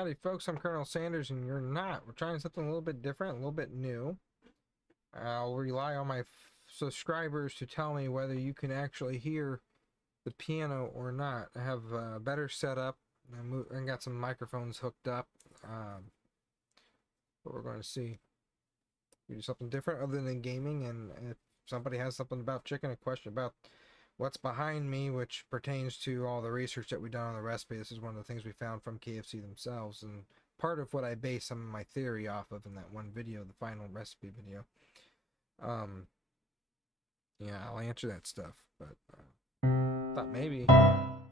Howdy, folks. I'm Colonel Sanders, and you're not. We're trying something a little bit different, a little bit new. I'll rely on my subscribers to tell me whether you can actually hear the piano or not. I have a better setup. I got some microphones hooked up. But we're going to see. We do something different other than gaming, and if somebody has something about chicken, a question about what's behind me, which pertains to all the research that we've done on the recipe. This is one of the things we found from KFC themselves, and part of what I base some of my theory off of in that one video, the final recipe video. Yeah, I'll answer that stuff, but thought maybe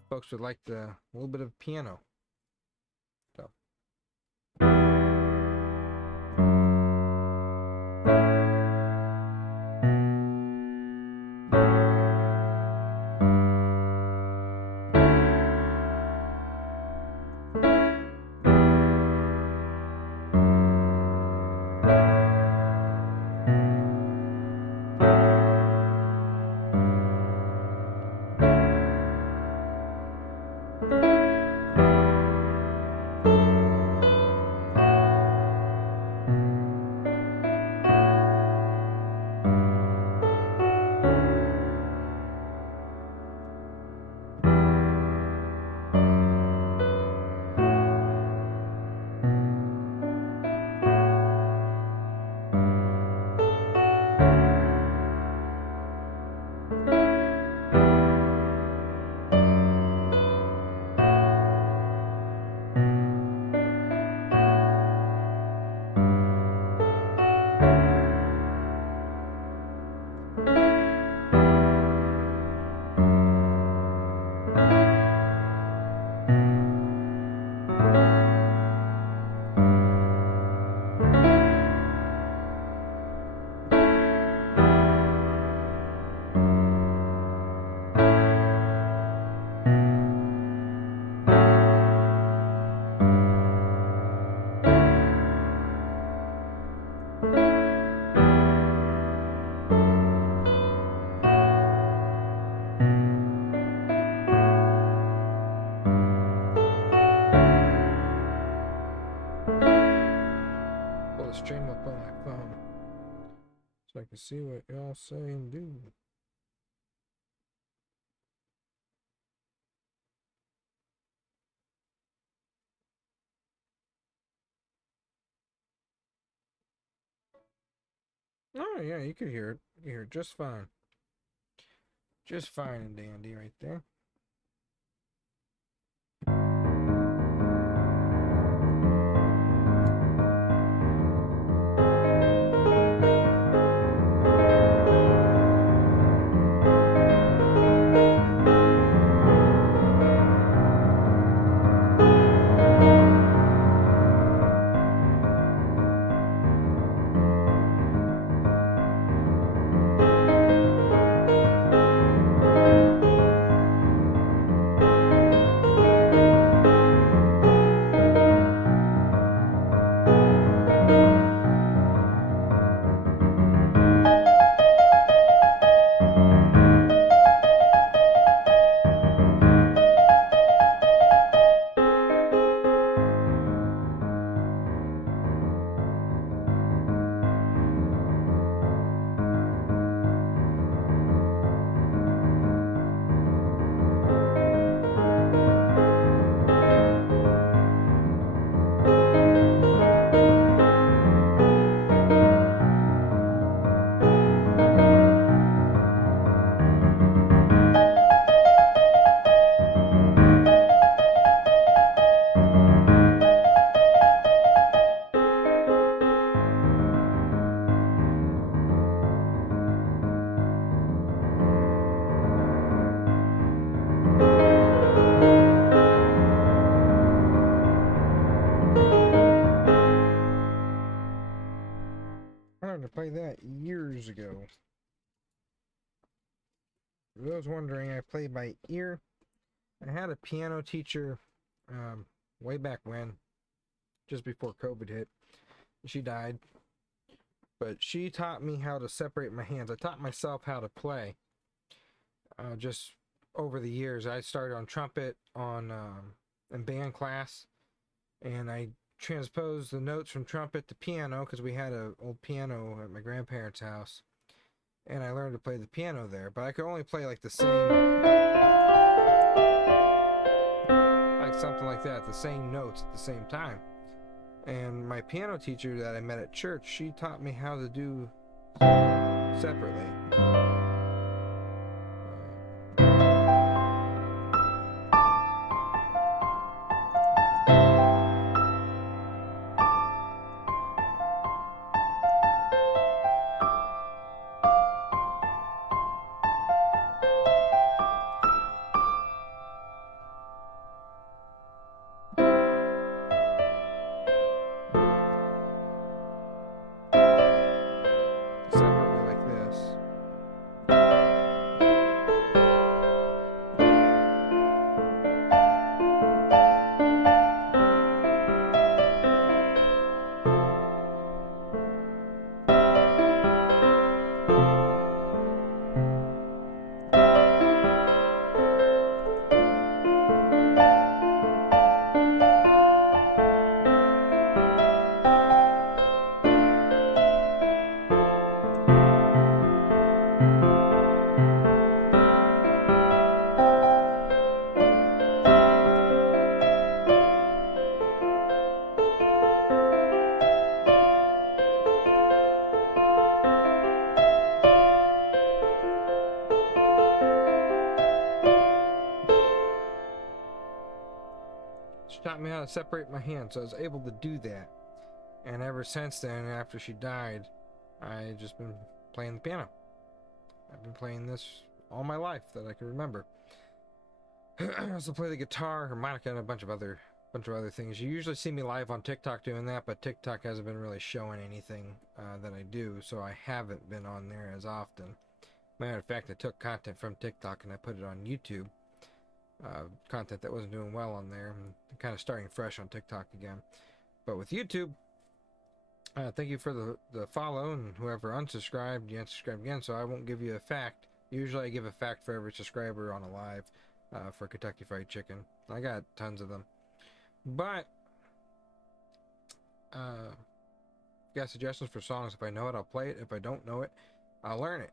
folks would like a little bit of piano. So. Pull the stream up on my phone so I can see what y'all say and do. Oh yeah, you could hear it. You can hear it just fine. Just fine and dandy right there. I learned to play that years ago. For those wondering, I play by ear. I had a piano teacher way back when, just before COVID hit. She died. But she taught me how to separate my hands. I taught myself how to play. Just over the years, I started on trumpet in band class. and I transposed the notes from trumpet to piano because we had an old piano at my grandparents' house, and I learned to play the piano there. But I could only play like the same, like something like that, the same notes at the same time. And my piano teacher that I met at church, she taught me how to do separately. Separately like this. She taught me how to separate my hands, so I was able to do that. And ever since then, after she died, I just been playing the piano. I've been playing this all my life that I can remember. I also play the guitar, harmonica, and a bunch of other things. You usually see me live on TikTok doing that, but TikTok hasn't been really showing anything that I do, so I haven't been on there as often. Matter of fact, I took content from TikTok and I put it on YouTube. Content that wasn't doing well on there. I'm kind of starting fresh on TikTok again. But with YouTube, thank you for the follow, and whoever unsubscribed, you unsubscribe again, so I won't give you a fact. Usually I give a fact for every subscriber on a live for Kentucky Fried Chicken. I got tons of them. But, got suggestions for songs. If I know it, I'll play it. If I don't know it, I'll learn it.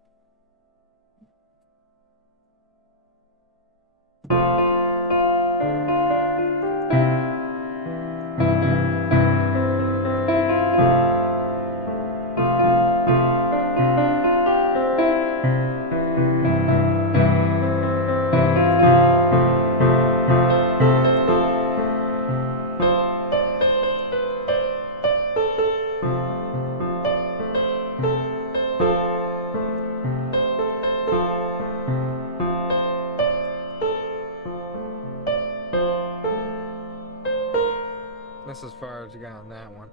That's as far as I got on that one.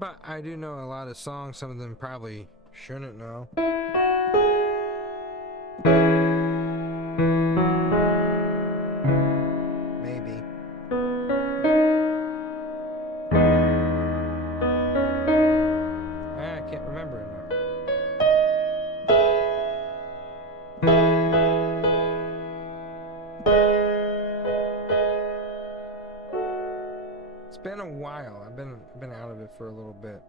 But I do know a lot of songs. Some of them probably shouldn't know. Maybe. I can't remember it now. It's been a while. I've been out of it for a little bit.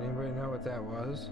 Anybody know what that was?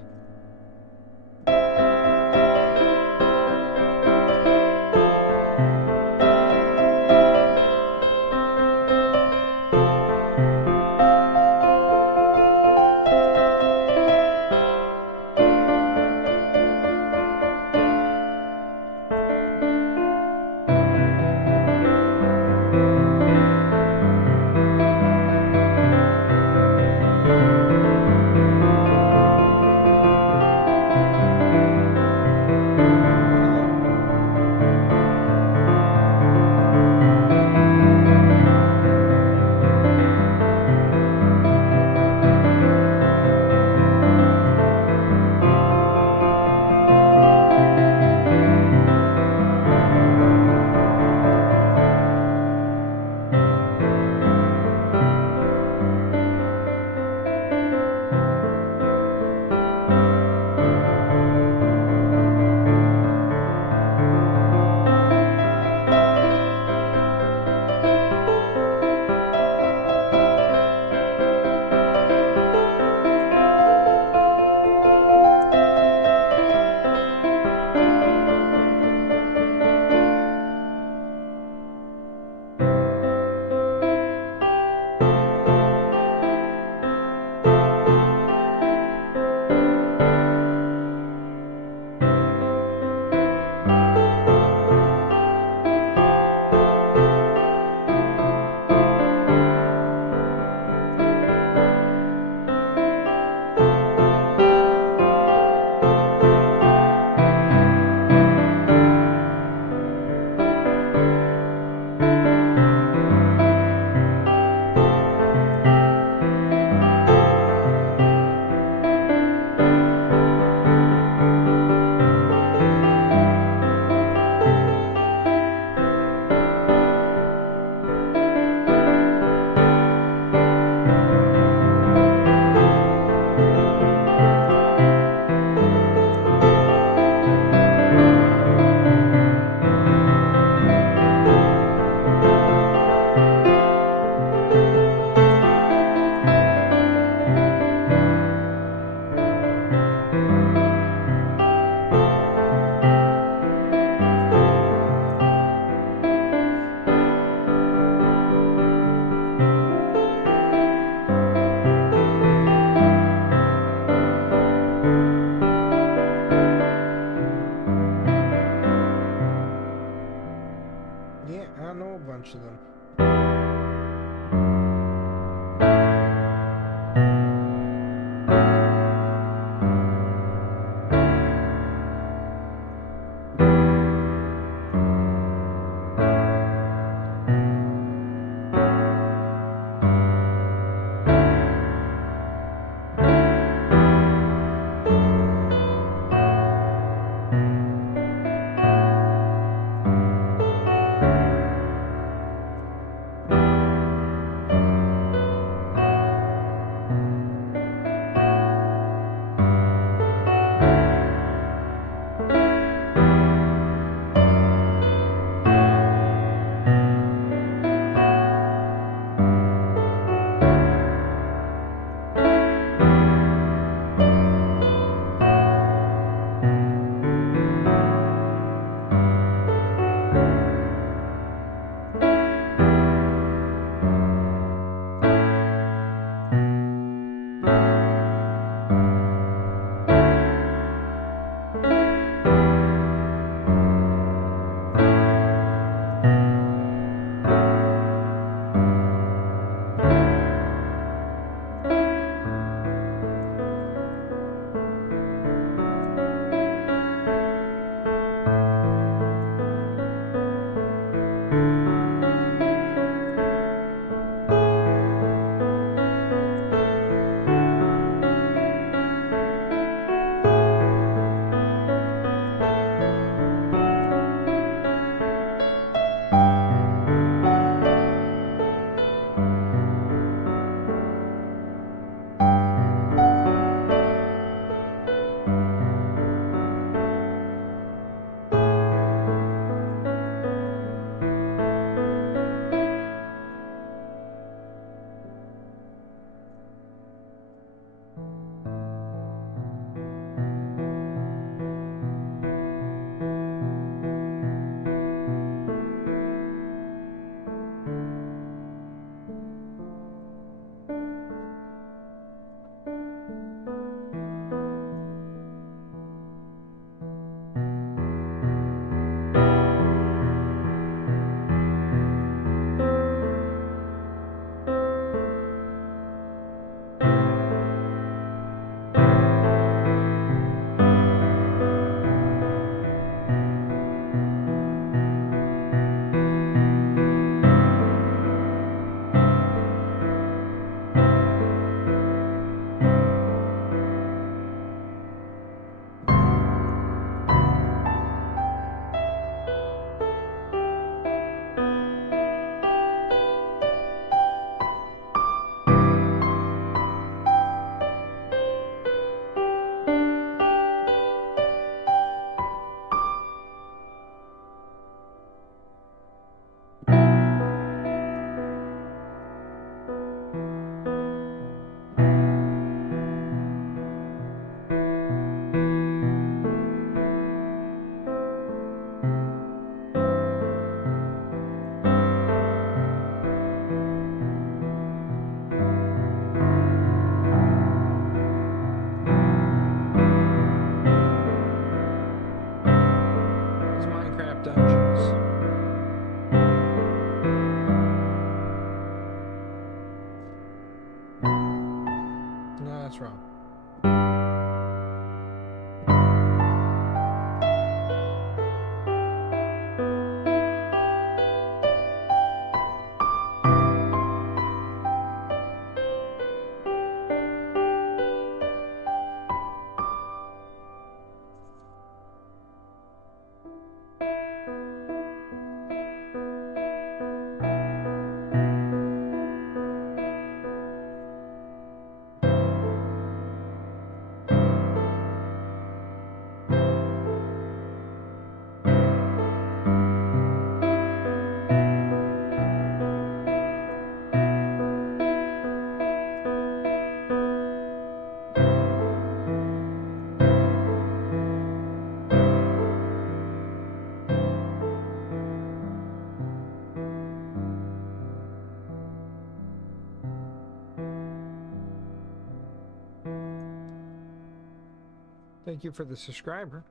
Thank you for the subscriber.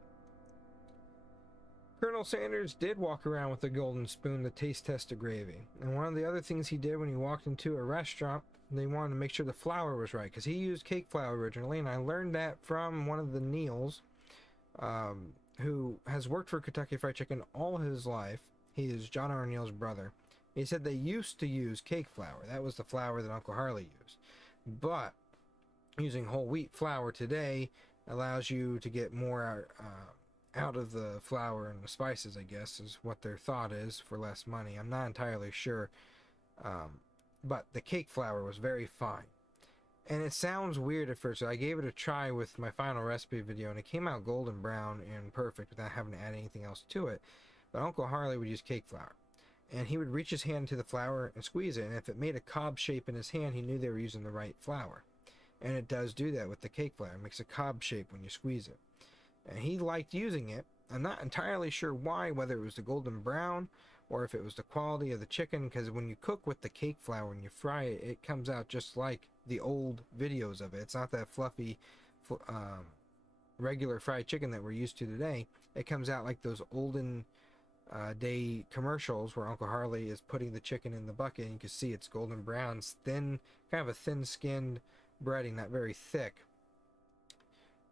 Colonel Sanders did walk around with a golden spoon to taste test the gravy. And one of the other things he did when he walked into a restaurant, they wanted to make sure the flour was right, because he used cake flour originally, and I learned that from one of the Neils, who has worked for Kentucky Fried Chicken all his life. He is John R. Neal's brother. He said they used to use cake flour. That was the flour that Uncle Harley used. But using whole wheat flour today allows you to get more out of the flour and the spices, I guess, is what their thought is, for less money. I'm not entirely sure. But the cake flour was very fine. And it sounds weird at first. So I gave it a try with my final recipe video, and it came out golden brown and perfect without having to add anything else to it. But Uncle Harley would use cake flour. And he would reach his hand into the flour and squeeze it. And if it made a cob shape in his hand, he knew they were using the right flour. And it does do that with the cake flour. It makes a cob shape when you squeeze it. And he liked using it. I'm not entirely sure why, whether it was the golden brown or if it was the quality of the chicken, because when you cook with the cake flour and you fry it, it comes out just like the old videos of it. It's not that fluffy, regular fried chicken that we're used to today. It comes out like those olden day commercials where Uncle Harley is putting the chicken in the bucket, and you can see it's golden brown. It's thin, kind of a thin-skinned breading, not very thick.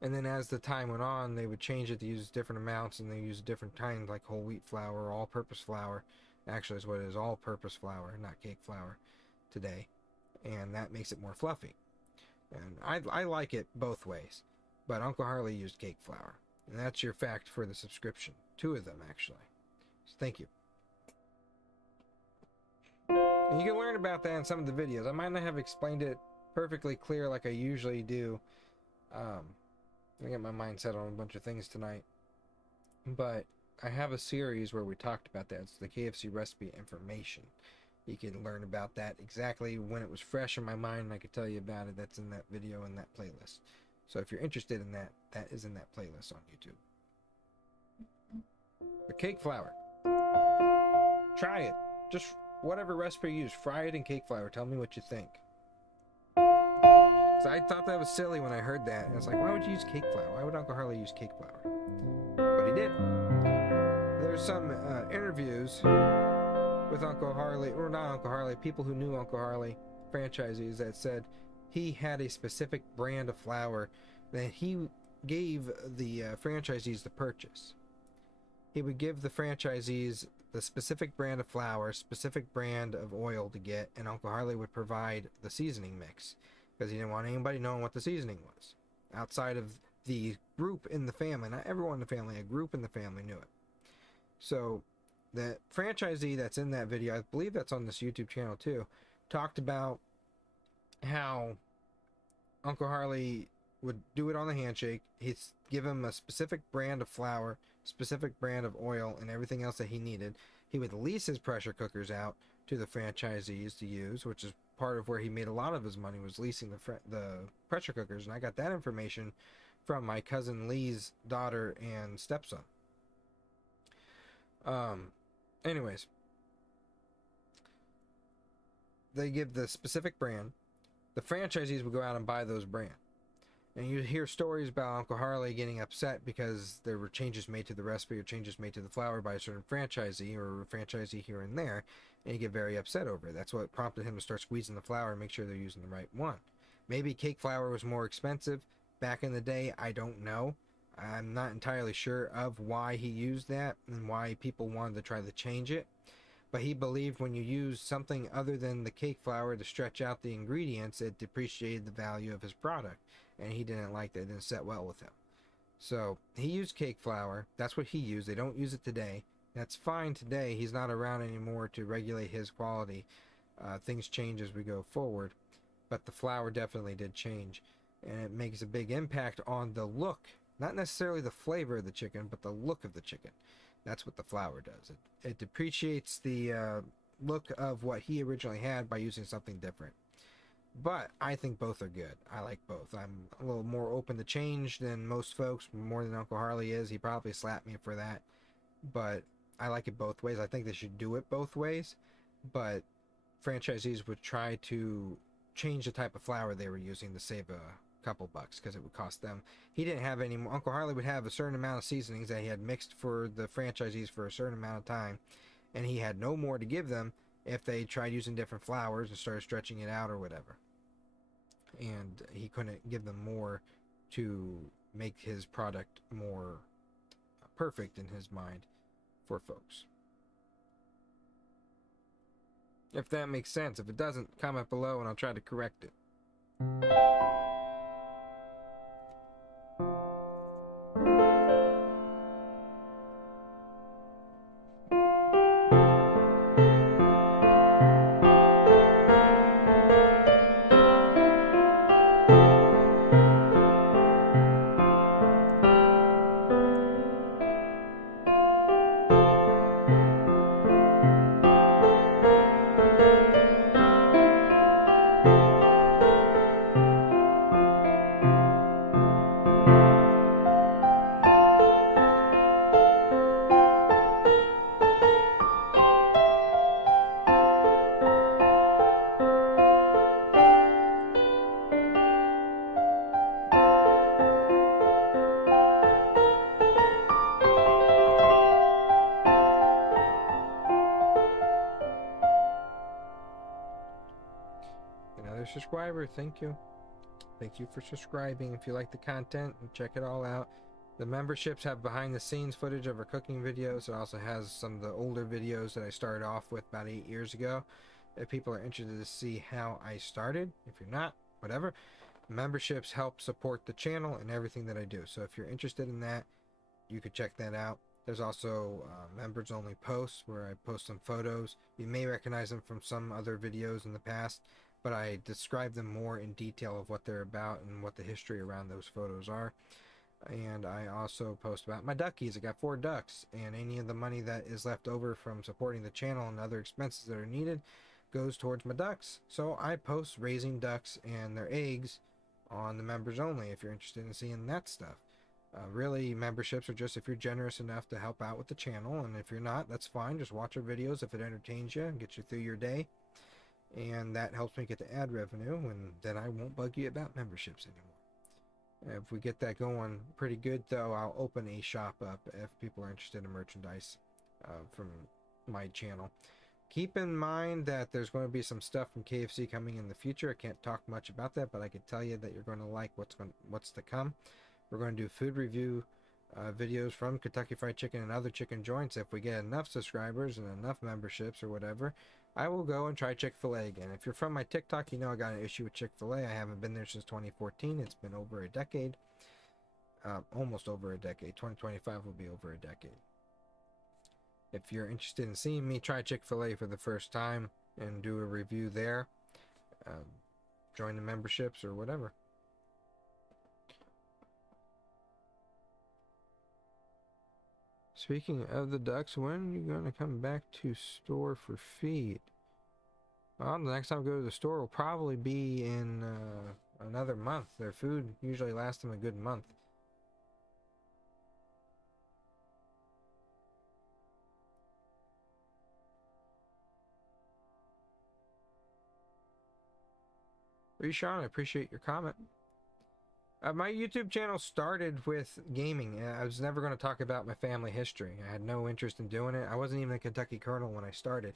And then as the time went on, they would change it to use different amounts, and they use different kinds, like whole wheat flour, all-purpose flour. Actually, is what it is, all-purpose flour, not cake flour today. And that makes it more fluffy. And I like it both ways. But Uncle Harley used cake flour. And that's your fact for the subscription. 2 of them, actually. So thank you. And you can learn about that in some of the videos. I might not have explained it perfectly clear like I usually do. I get my mind set on a bunch of things tonight, but I have a series where we talked about that. It's the KFC recipe information. You can learn about that exactly when it was fresh in my mind, and I could tell you about it. That's in that video in that playlist. So if you're interested in that, that is in that playlist on YouTube. The cake flour. Try it. Just whatever recipe you use, fry it in cake flour. Tell me what you think. So I thought that was silly when I heard that. And it's like, why would you use cake flour? Why would Uncle Harley use cake flour? But he did. There's some interviews with Uncle Harley, or not Uncle Harley, people who knew Uncle Harley, franchisees, that said he had a specific brand of flour that he gave the franchisees to purchase. He would give the franchisees the specific brand of flour, specific brand of oil to get, and Uncle Harley would provide the seasoning mix, because he didn't want anybody knowing what the seasoning was outside of the group in the family. Not everyone in the family, a group in the family knew it. So the franchisee that's in that video, I believe that's on this YouTube channel too, talked about how Uncle Harley would do it on the handshake. He'd give him a specific brand of flour, specific brand of oil, and everything else that he needed. He would lease his pressure cookers out to the franchisees to use, which is part of where he made a lot of his money, was leasing the pressure cookers. And I got that information from my cousin Lee's daughter and stepson. Anyways, they give the specific brand. The franchisees would go out and buy those brands. And you hear stories about Uncle Harley getting upset because there were changes made to the recipe or changes made to the flour by a certain franchisee or a franchisee here and there, and you get very upset over it. That's what prompted him to start squeezing the flour and make sure they're using the right one. Maybe cake flour was more expensive back in the day. I don't know. I'm not entirely sure of why he used that and why people wanted to try to change it. But he believed when you use something other than the cake flour to stretch out the ingredients, it depreciated the value of his product. And he didn't like that. It didn't set well with him. So he used cake flour. That's what he used. They don't use it today. That's fine today. He's not around anymore to regulate his quality. Things change as we go forward. But the flour definitely did change. And it makes a big impact on the look. Not necessarily the flavor of the chicken, but the look of the chicken. That's what the flour does. It depreciates the look of what he originally had by using something different. But I think both are good. I like both. I'm a little more open to change than most folks, more than Uncle Harley is. He probably slapped me for that. But I like it both ways. I think they should do it both ways. But franchisees would try to change the type of flour they were using to save couple bucks because it would cost them. He didn't have any more. Uncle Harley would have a certain amount of seasonings that he had mixed for the franchisees for a certain amount of time, and he had no more to give them if they tried using different flours and started stretching it out or whatever. And he couldn't give them more to make his product more perfect in his mind for folks. If that makes sense. If it doesn't, comment below and I'll try to correct it. Another subscriber, thank you. Thank you for subscribing. If you like the content, check it all out. The memberships have behind the scenes footage of our cooking videos. It also has some of the older videos that I started off with about 8 years ago. If people are interested to see how I started, if you're not, whatever, memberships help support the channel and everything that I do. So if you're interested in that, you could check that out. There's also members only posts where I post some photos. You may recognize them from some other videos in the past, but I describe them more in detail of what they're about and what the history around those photos are. And I also post about my duckies. I got 4 ducks, and any of the money that is left over from supporting the channel and other expenses that are needed goes towards my ducks. So I post raising ducks and their eggs on the members only if you're interested in seeing that stuff. Really, memberships are just if you're generous enough to help out with the channel, and if you're not, that's fine. Just watch our videos if it entertains you and gets you through your day, and that helps me get the ad revenue, and then I won't bug you about memberships anymore. If we get that going pretty good, though, I'll open a shop up if people are interested in merchandise from my channel. Keep in mind that there's going to be some stuff from KFC coming in the future. I can't talk much about that, but I can tell you that you're going to like what's to come. We're going to do food review videos from Kentucky Fried Chicken and other chicken joints. If we get enough subscribers and enough memberships or whatever, I will go and try Chick-fil-A again. If you're from my TikTok, you know I got an issue with Chick-fil-A. I haven't been there since 2014. It's been over a decade. Almost over a decade. 2025 will be over a decade. If you're interested in seeing me try Chick-fil-A for the first time and do a review there, join the memberships or whatever. Speaking of the ducks, when are you going to come back to store for feed? Well, the next time I go to the store will probably be in another month. Their food usually lasts them a good month. Rishon, I appreciate your comment. My YouTube channel started with gaming. I was never going to talk about my family history. I had no interest in doing it. I wasn't even a Kentucky Colonel when I started.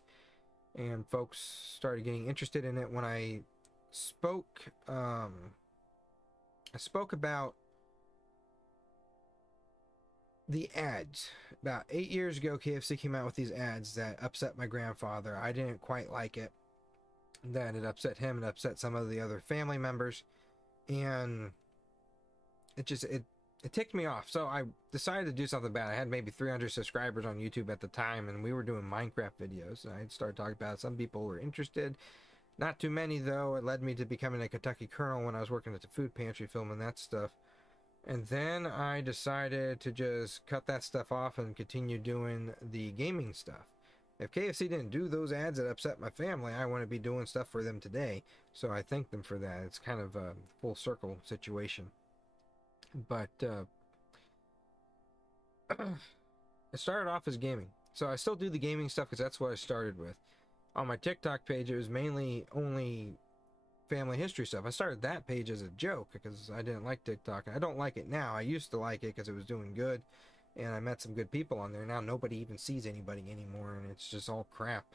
And folks started getting interested in it when I spoke. I spoke about the ads. About 8 years ago, KFC came out with these ads that upset my grandfather. I didn't quite like it. That it upset him and upset some of the other family members. And it ticked me off. So I decided to do something about it. I had maybe 300 subscribers on YouTube at the time, and we were doing Minecraft videos. And I started talking about it. Some people were interested. Not too many, though. It led me to becoming a Kentucky Colonel when I was working at the food pantry filming that stuff. And then I decided to just cut that stuff off and continue doing the gaming stuff. If KFC didn't do those ads that upset my family, I want to be doing stuff for them today. So I thank them for that. It's kind of a full circle situation. But it started off as gaming. So I still do the gaming stuff because that's what I started with. On my TikTok page, it was mainly only family history stuff. I started that page as a joke because I didn't like TikTok. I don't like it now. I used to like it because it was doing good, and I met some good people on there. Now nobody even sees anybody anymore, and it's just all crap.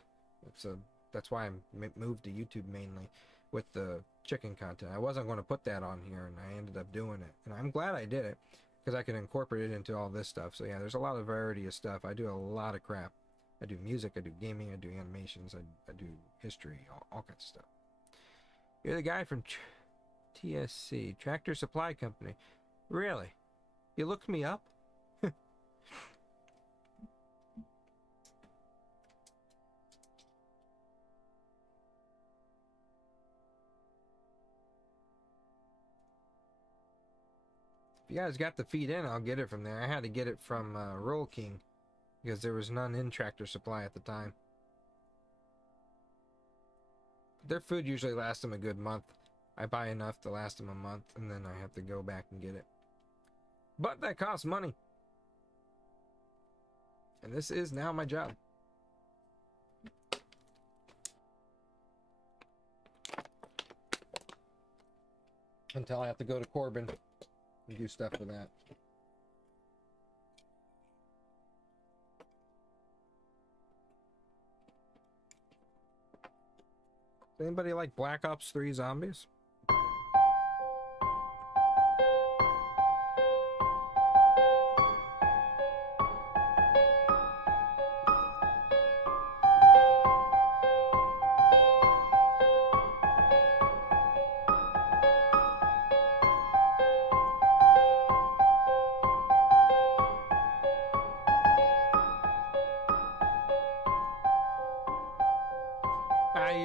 That's why I moved to YouTube mainly with the chicken content. I wasn't going to put that on here, and I ended up doing it, and I'm glad I did it because I can incorporate it into all this stuff. So yeah, there's a lot of variety of stuff. I do a lot of crap. I do music, I do gaming, I do animations, I do history, all kinds of stuff. You're the guy from TSC, Tractor Supply Company. Really? You looked me up? If you guys got the feed in, I'll get it from there. I had to get it from Roll King because there was none in Tractor Supply at the time. Their food usually lasts them a good month. I buy enough to last them a month, and then I have to go back and get it. But that costs money. And this is now my job. Until I have to go to Corbin and do stuff for that. Does anybody like Black Ops 3 Zombies?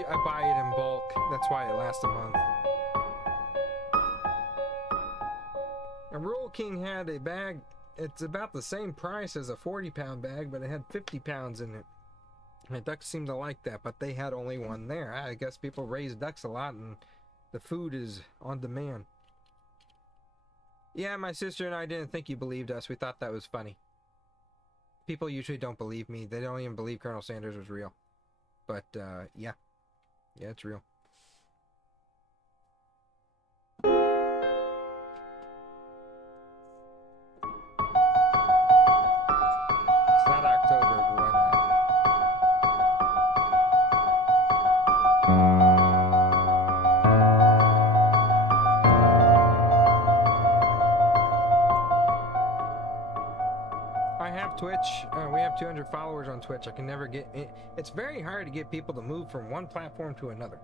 I buy it in bulk. That's why it lasts a month. And Roll King had a bag. It's about the same price as a 40-pound bag, but it had 50 pounds in it. And ducks seem to like that, but they had only one there. I guess people raise ducks a lot, and the food is on demand. Yeah, my sister and I didn't think you believed us. We thought that was funny. People usually don't believe me. They don't even believe Colonel Sanders was real. But, yeah. Yeah, it's real. It's not October, but why not? I have Twitch. We have 200 followers on Twitch. I can never get it. It's very hard to get people to move from one platform to another.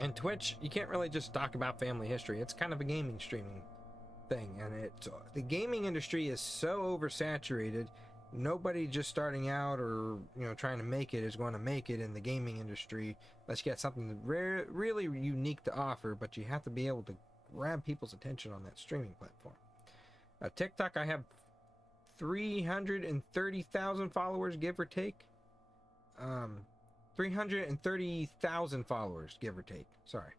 And Twitch, you can't really just talk about family history. It's kind of a gaming streaming thing, and the gaming industry is so oversaturated. Nobody just starting out or trying to make it is going to make it in the gaming industry. Let's get something really unique to offer, but you have to be able to grab people's attention on that streaming platform. TikTok, I have 330,000 followers, give or take. 330,000 followers, give or take. Sorry.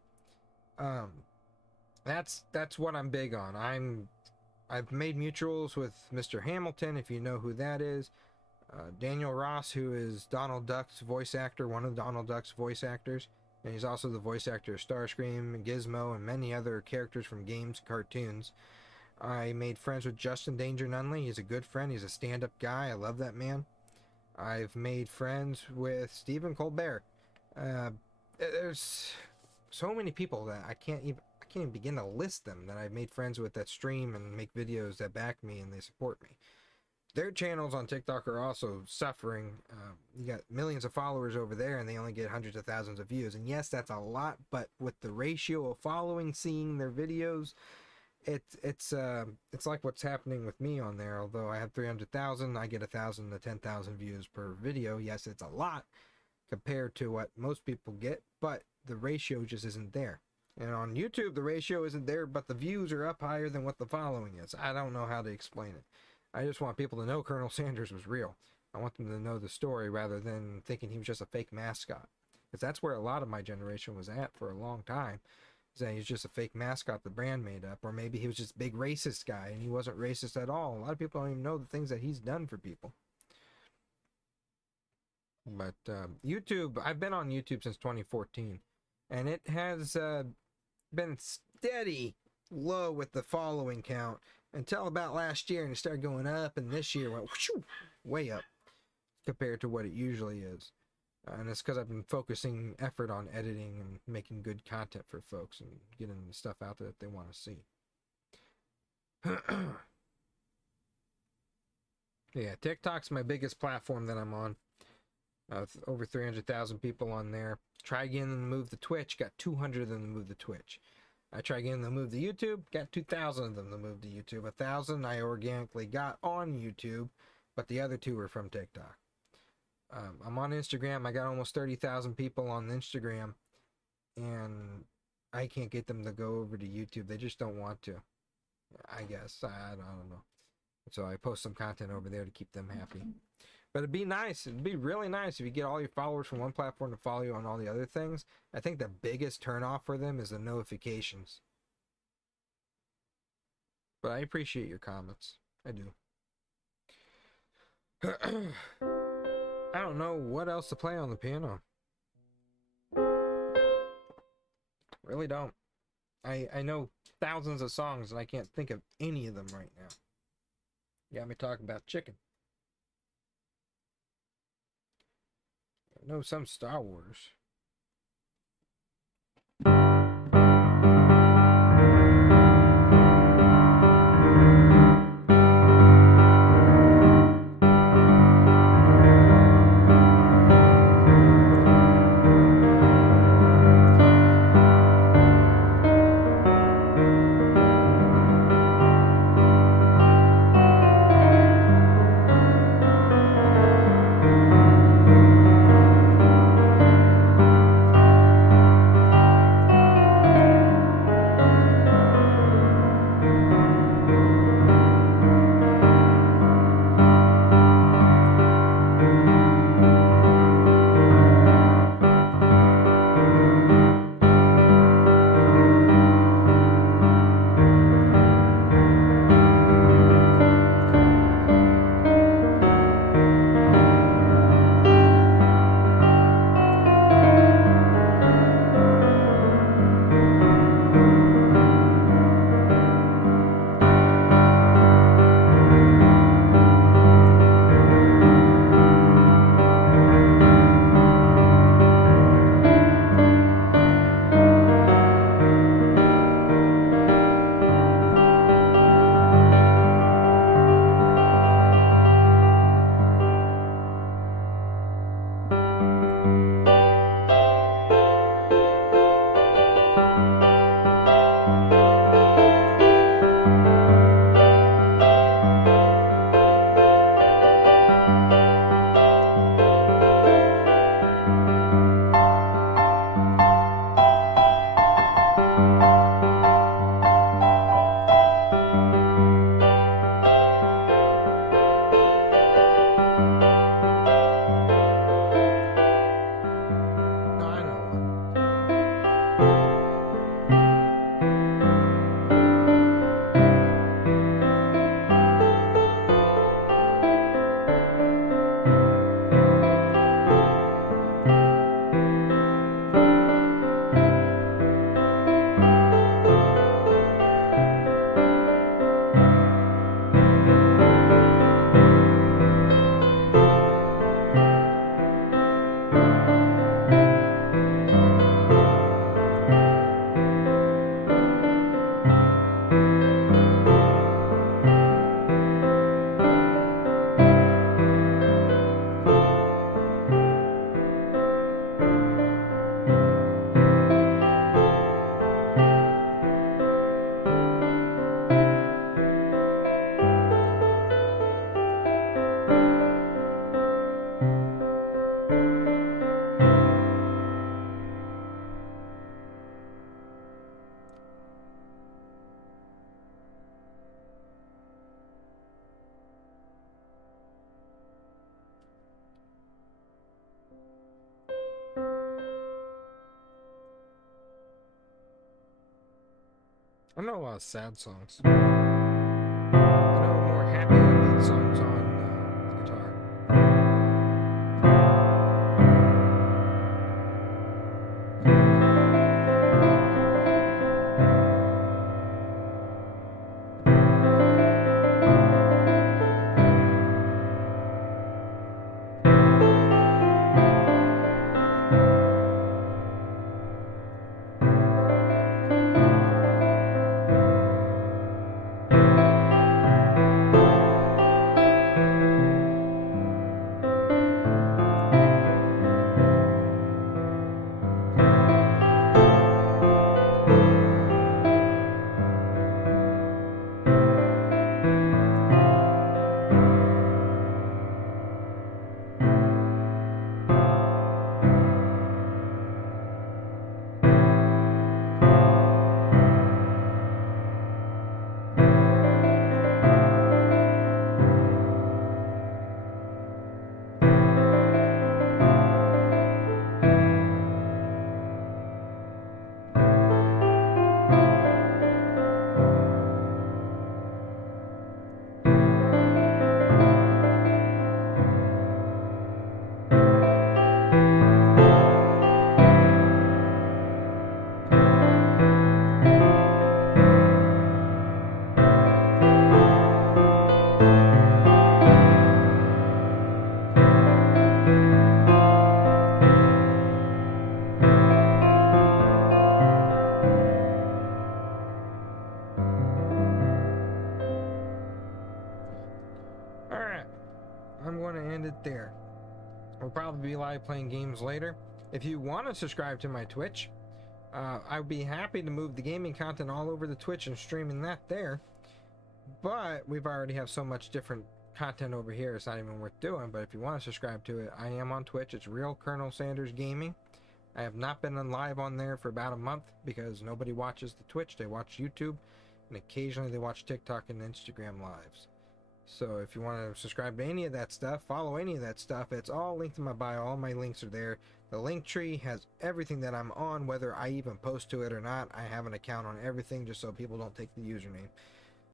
That's what I'm big on. I've made mutuals with Mr. Hamilton, if you know who that is. Daniel Ross, who is Donald Duck's voice actor, one of Donald Duck's voice actors, and he's also the voice actor of Starscream and Gizmo and many other characters from games and cartoons. I made friends with Justin Danger Nunley. He's a good friend. He's a stand-up guy. I love that man. I've made friends with Stephen Colbert. There's so many people that I can't even begin to list them that I've made friends with that stream and make videos that back me and they support me. Their channels on TikTok are also suffering. You got millions of followers over there and they only get hundreds of thousands of views. And yes, that's a lot, but with the ratio of following, seeing their videos, it's like what's happening with me on there. Although I have 300,000, I get 1,000 to 10,000 views per video. Yes, it's a lot compared to what most people get, but the ratio just isn't there. And on YouTube, the ratio isn't there, but the views are up higher than what the following is. I don't know how to explain it. I just want people to know Colonel Sanders was real. I want them to know the story rather than thinking he was just a fake mascot. Because that's where a lot of my generation was at for a long time. Saying he's just a fake mascot the brand made up, or maybe he was just a big racist guy and he wasn't racist at all. A lot of people don't even know the things that he's done for people. But YouTube, I've been on YouTube since 2014. and it has been steady low with the following count until about last year, and it started going up, and this year went whoosh, way up compared to what it usually is. And it's because I've been focusing effort on editing and making good content for folks and getting the stuff out there that they want to see. Yeah, TikTok's my biggest platform that I'm on. Over 300,000 people on there. Try again and move the Twitch. Got 200 of them to move the Twitch. I try again to move the YouTube. Got 2,000 of them to move to YouTube. 1,000 I organically got on YouTube, but the other 2 were from TikTok. I'm on Instagram. I got almost 30,000 people on Instagram, and I can't get them to go over to YouTube. They just don't want to. I guess. I don't know. So I post some content over there to keep them happy. But it'd be nice. It'd be really nice if you get all your followers from one platform to follow you on all the other things. I think the biggest turnoff for them is the notifications. But I appreciate your comments. I do. I don't know what else to play on the piano. Really don't. I know thousands of songs and I can't think of any of them right now. You got me talking about chicken. I know some Star Wars. I know a lot of sad songs. I know more happy upbeat songs on the guitar. going to end it there. We'll probably be live playing games later. If you want to subscribe to my Twitch, I would be happy to move the gaming content all over the Twitch and streaming that there. But we've already have so much different content over here, it's not even worth doing. But if you want to subscribe to it, I am on Twitch. It's Real Colonel Sanders Gaming. I have not been on live on there for about a month because nobody watches the Twitch. They watch YouTube, and occasionally they watch TikTok and Instagram lives. So if you want to subscribe to any of that stuff, follow any of that stuff, it's all linked in my bio. All my links are there. The link tree has everything that I'm on, whether I even post to it or not. I have an account on everything just so people don't take the username.